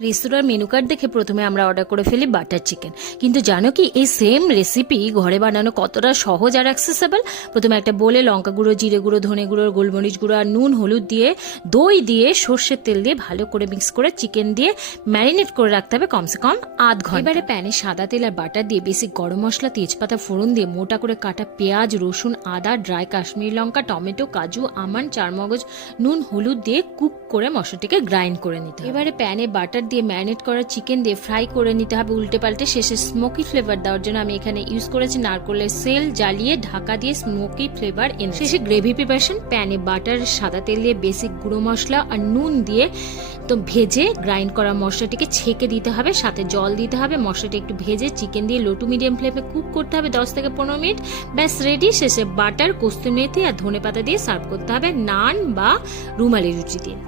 রেস্তোরাঁর menu card দেখে প্রথমে আমরা অর্ডার করে ফেলি বাটার চিকেন, কিন্তু জানো কি এই সেম রেসিপি ঘরে বানানো কতটা সহজ আর অ্যাক্সেসেবল। প্রথমে একটা বোলে লঙ্কা গুঁড়ো, জিরে গুঁড়ো, ধনে গুঁড়ো, গোলমরিচ গুঁড়ো আর নুন, হলুদ দিয়ে, দই দিয়ে, সর্ষের তেল দিয়ে ভালো করে মিক্স করে চিকেন দিয়ে ম্যারিনেট করে রাখতে হবে কমসে কম আধ ঘন্টা। এবারে প্যানে সাদা তেল আর বাটার দিয়ে বেসিক গরম মশলা, তেজপাতা ফোড়ন দিয়ে মোটা করে কাটা পেঁয়াজ, রসুন, আদা, ড্রাই কাশ্মীরি লঙ্কা, টমেটো, কাজু, আমন্ড, চারমগজ, নুন, হলুদ দিয়ে কুক করে মশলাটিকে গ্রাইন্ড করে নিতে হবে। এবারে প্যানে বাটার দিয়ে ম্যারিনেট করা চিকেন দিয়ে ফ্রাই করে নিতে হবে উল্টে পাল্টে। শেষে স্মোকি ফ্লেভার দেওয়ার জন্য আমি এখানে ইউজ করেছি নারকেলের সেল, জ্বালিয়ে ঢাকা দিয়ে স্মোকি ফ্লেভার এনে। শেষে গ্রেভি প্রিপারেশন, প্যানে বাটার, সাদা তেল দিয়ে বেসিক গুঁড়ো মশলা আর নুন দিয়ে তো ভেজে গ্রাইন্ড করা মশলাটিকে ছেঁকে দিতে হবে, সাথে জল দিতে হবে। মশলাটি একটু ভেজে চিকেন দিয়ে লো টু মিডিয়াম ফ্লেমে কুক করতে হবে 10 থেকে 15 মিনিট। ব্যাস রেডি। শেষে বাটার, কস্তুরি মেথি আর ধনেপাতা দিয়ে সার্ভ করতে হবে নান বা রুমালি রুটি দিয়ে।